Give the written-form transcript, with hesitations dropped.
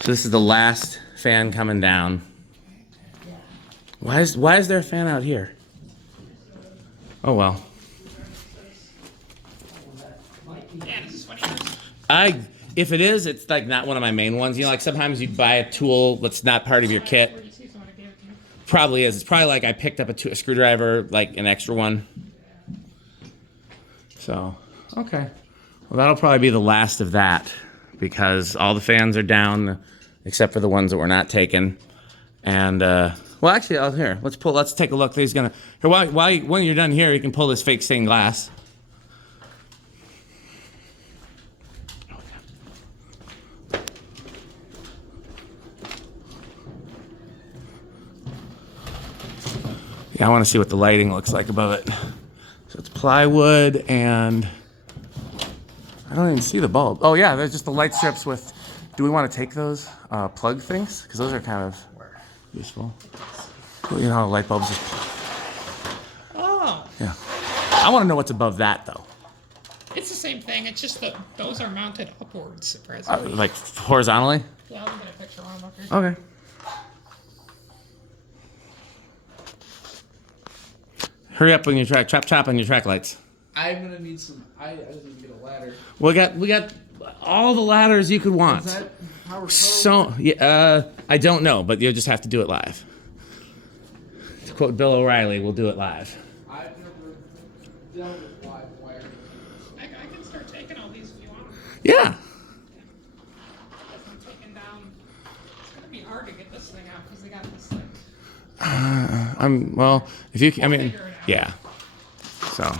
So this is the last fan coming down. Why is there a fan out here? Oh well. If it is, it's like not one of my main ones. You know, like sometimes you buy a tool that's not part of your kit. Probably is. It's probably like I picked up a screwdriver, like an extra one. So, okay. Well, that'll probably be the last of that because all the fans are down except for the ones that were not taken. And, well, actually, let's take a look. He's gonna, here, when you're done here, you can pull this fake stained glass. Yeah, I want to see what the lighting looks like above it. So it's plywood and I don't even see the bulb. Oh yeah, there's just the light strips with, do we want to take those plug things? Because those are kind of useful. You know how light bulbs just... Oh. Yeah. I want to know what's above that though. It's the same thing, it's just that those are mounted upwards, surprisingly. Like horizontally? Yeah, I'll get a picture on them up here. Okay. Hurry up on your track, chop on your track lights. I'm gonna need some. I didn't even get a ladder. We got all the ladders you could want. Is that power So yeah, I don't know, but you'll just have to do it live. To quote Bill O'Reilly, we'll do it live. I've never dealt with live wire. I can start taking all these if you want them. Yeah. I'm taking down. It's gonna be hard to get this thing out because they got this thing. Well, if you, I mean, yeah. So.